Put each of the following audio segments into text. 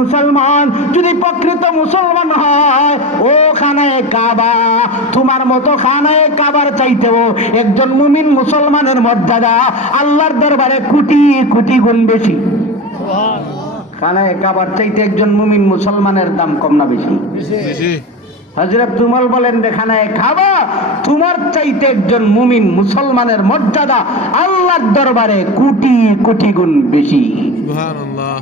মুসলমান যদি প্রকৃত মুসলমান হয়, ও খানায়ে কাবা, তোমার মতো খানায়ে কাবার চাইতেও একজন মুমিন মুসলমানের মর্যাদা আল্লাহর দরবারে কোটি কোটি গুণ বেশি। খানায়ে কাবার চাইতে একজন মুমিন মুসলমানের দাম কম না বেশি? হযরত উমর বলেন, খানায়ে কাবা তোমার চাইতে একজন মুমিন মুসলমানের মর্যাদা আল্লাহর দরবারে কোটি কোটি গুণ বেশি। সুবহানাল্লাহ।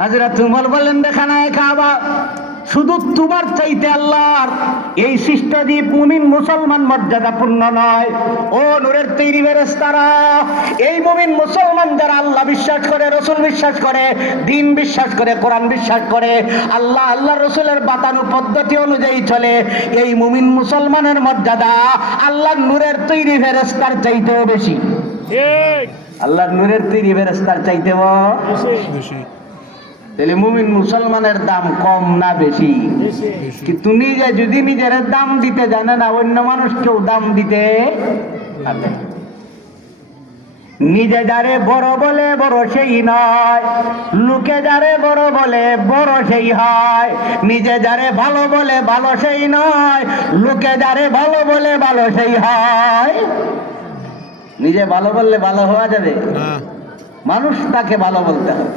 হযরত উমর বলেন, খানায়ে কাবা শুধু তোমার চাইতে আল্লাহর এই সৃষ্টদ্বীপ মুমিন মুসলমান মর্যাদাপূর্ণ নয়। ও নূরের তৈরি ফেরেশতারা, এই মুমিন মুসলমান যারা আল্লাহ বিশ্বাস করে, রসুল বিশ্বাস করে, দ্বীন বিশ্বাস করে, কোরআন বিশ্বাস করে, আল্লাহ রসুলের বাতানো পদ্ধতি অনুযায়ী চলে, এই মুমিন মুসলমানের মর্যাদা আল্লাহর নূরের তৈরি ফেরেশতার চাইতেও বেশি। আল্লাহর নূরের তৈরি ফেরেশতার চাইতেও বেশি। তাহলে মুমিন মুসলমানের দাম কম না বেশি? কিন্তু নিজে যদি নিজের দাম দিতে জানে না, অন্য মানুষকেও দাম দিতে পারবে। নিজে যারে বড় বলে বড় সেই নয়, লোকে যারে বড় বলে বড় সেই হয়। নিজে যারে ভালো বলে ভালো সেই নয়, লোকে যারে ভালো বলে ভালো সেই হয়। নিজে ভালো বললে ভালো হওয়া যাবে না, মানুষ তাকে ভালো বলতে হবে।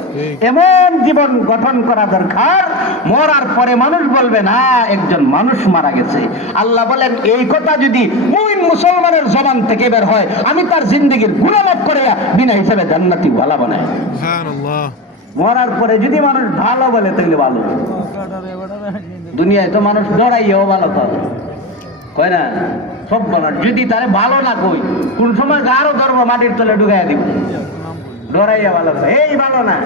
এমন জীবন গঠন করা দরকার, মরার পরে মানুষ বলবে না একজন মানুষ মারা গেছে। আল্লাহ বলেন, এই কথা যদি মুমিন মুসলমানের জবান থেকে বের হয়, আমি তার জিন্দেগীর গুনাহ মাফ করে বিনা হিসাবে জান্নাতি ওয়ালা বানাই। সুবহানাল্লাহ। মরার পরে যদি মানুষ ভালো বলে তাহলে ভালো। দুনিয়ায় তো মানুষ ডরাইও ভালো কয় না, সব বলার যদি তারে ভালো না কই, কোন সময় আরো ধর্ম মাটির তলে ঢুকাইয়া দিব। ডরাইয়া ভালো, এই ভালো না,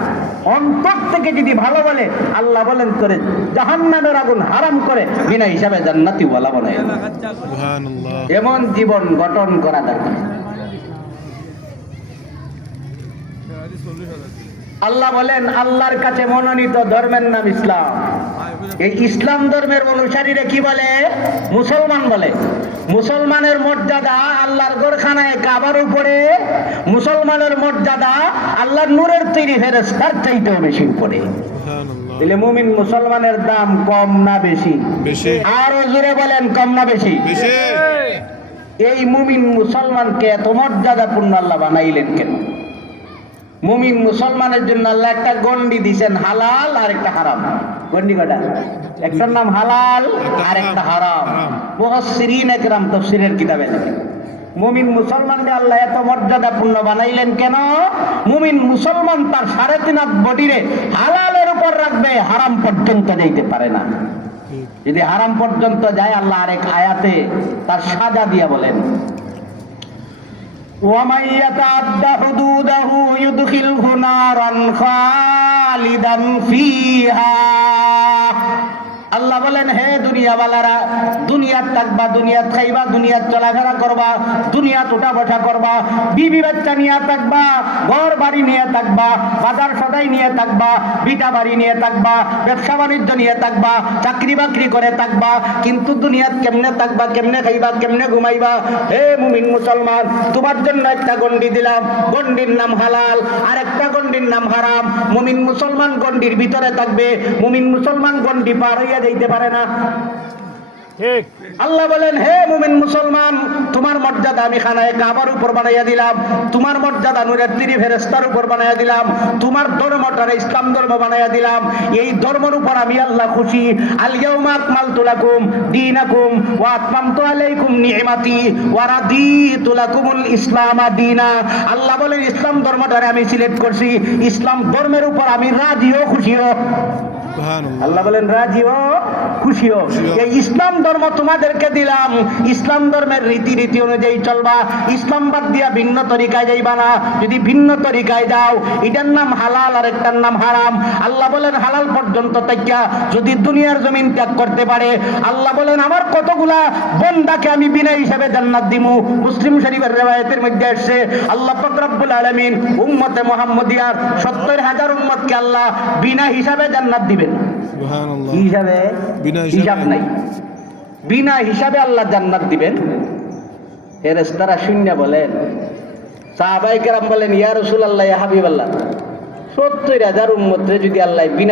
অন্তর থেকে যদি ভালো বলে, আল্লাহ বলেন করে জাহান্নামের আগুন হারাম করে বিনা হিসাবে জান্নাতি ওয়ালা বানায়। সুবহানাল্লাহ। এমন জীবন গঠন করা দরকার। আল্লাহ বলেন, আল্লাহর কাছে মনোনীত ধর্মের নাম ইসলাম। এই ইসলাম ধর্মের অনুসারীরা কি বলে? মুসলমান বলে। মুসলমানের মর্যাদা আল্লাহর ঘরখানায় কাবার উপরে, মুসলমানের মর্যাদা আল্লাহর নূরের তৈরি ফেরেশতার চাইতেও বেশি উপরে। তাহলে মুমিন মুসলমানের দাম কম না বেশি? বেশি। আরো জোরে বলেন, কম না বেশি? বেশি। এই মুমিন মুসলমানকে এত মর্যাদাপূর্ণ আল্লাহ বানাইলেন কেন? মুমিন মুসলমানের জন্য আল্লাহ একটা গন্ডি দিয়েছেন, হালাল আর একটা হারাম। গন্ডি কটা? একটার নাম হালাল আর একটা হারাম। মুফাসসিরিন একরাম তাফসীরের কিতাবে লেখেন, মুমিন মুসলমানকে আল্লাহ এত মর্যাদাপূর্ণ বানাইলেন কেন? মুমিন মুসলমান তার 3.5 হাত বডিরে হালালের উপর রাখবে, হারাম পর্যন্ত যাইতে পারে না। যদি হারাম পর্যন্ত যায়, আল্লাহ আরেক আয়াতে তার সাজা দিয়া বলেন, وَمَن يَتَعَدَّ حُدُودَهُ يُدْخِلْهُ نَارًا خَالِدًا فِيهَا। আল্লাহ বলেন, হে দুনিয়াওয়ালারা, দুনিয়াত থাকবা, দুনিয়াত খাইবা, দুনিয়াত চলাফেরা করবা, দুনিয়াত উঠা বসা করবা, বিবি বাচ্চা নিয়ে থাকবা, ঘর বাড়ি নিয়ে থাকবা, বাজার সদাই নিয়ে থাকবা, ভিটা বাড়ি নিয়ে থাকবা, ব্যবসা বাণিজ্য নিয়ে থাকবা, চাকরি বাকরি করে থাকবা, কিন্তু দুনিয়াত কেমনে থাকবা, কেমনে খাইবা, কেমনে ঘুমাইবা? হে মুমিন মুসলমান, তোমার জন্য একটা গন্ডি দিলাম, গন্ডির নাম হালাল, আর একটা গন্ডির নাম হারাম। মুমিন মুসলমান গন্ডির ভিতরে থাকবে, মুমিন মুসলমান গন্ডি পার হইয়া যাইতে পারে না। ঠিক। আল্লাহ বলেন, হে মুমিন মুসলমান, তোমার মর্যাদা আমি খানায়ে কাবার উপর বানাইয়া দিলাম, তোমার মর্যাদা নূরের তৈরি ফেরেশতার উপর বানাইয়া দিলাম, তোমার ধর্মটা ইসলাম ধর্ম বানাইয়া দিলাম। এই ধর্মের উপর আমি আল্লাহ খুশি। আল ইয়াউমা আকমালতু লাকুম দীনাকুম ওয়া আতমামতু আলাইকুম নি'মাতি ওয়া রাদিতু লাকুমুল ইসলাম দীনা। আল্লাহ বলেন, ইসলাম ধর্মটারে আমি সিলেক্ট করছি, ইসলাম ধর্মের উপর আমি রাজিও খুশিও। আল্লাহ বলেন, রাজিও খুশিও। এই ইসলাম ধর্ম তোমাদেরকে দিলাম, ইসলাম ধর্মের রীতি অনুযায়ী চলবা, ইসলাম বাদ দিয়া ভিন্ন তরিকায় যাইবা না। যদি ভিন্ন তরিকায় যাও, এটার নাম হালাল আর একটার নাম হারাম। আল্লাহ বলেন, হালাল পর্যন্ত তাইকা যদি দুনিয়ার জমিন ত্যাগ করতে পারে, আল্লাহ বলেন, আমার কতগুলা বান্দাকে আমি বিনা হিসাবে জান্নাত দিমু। মুসলিম শরীফের riwayat-এর মধ্যে আসছে, আল্লাহ পাক রব্বুল আলামিন উম্মতে মুহাম্মদিয়ার 70,000 উম্মতকে আল্লাহ বিনা হিসাবে জান্নাত দিবেন। সুবহানাল্লাহ। হিসাবে? হিসাব নাই, বিনা হিসাবে আল্লাহ জান্নাত দিবেন। ফেরেশতারা শূন্য বলেন, সাহাবায়ে কেরাম বলেন, ইয়া রাসূলুল্লাহ, ইয়া হাবিবাল্লাহ, 70,000 উম্মতরে যদি আল্লাহ বিনা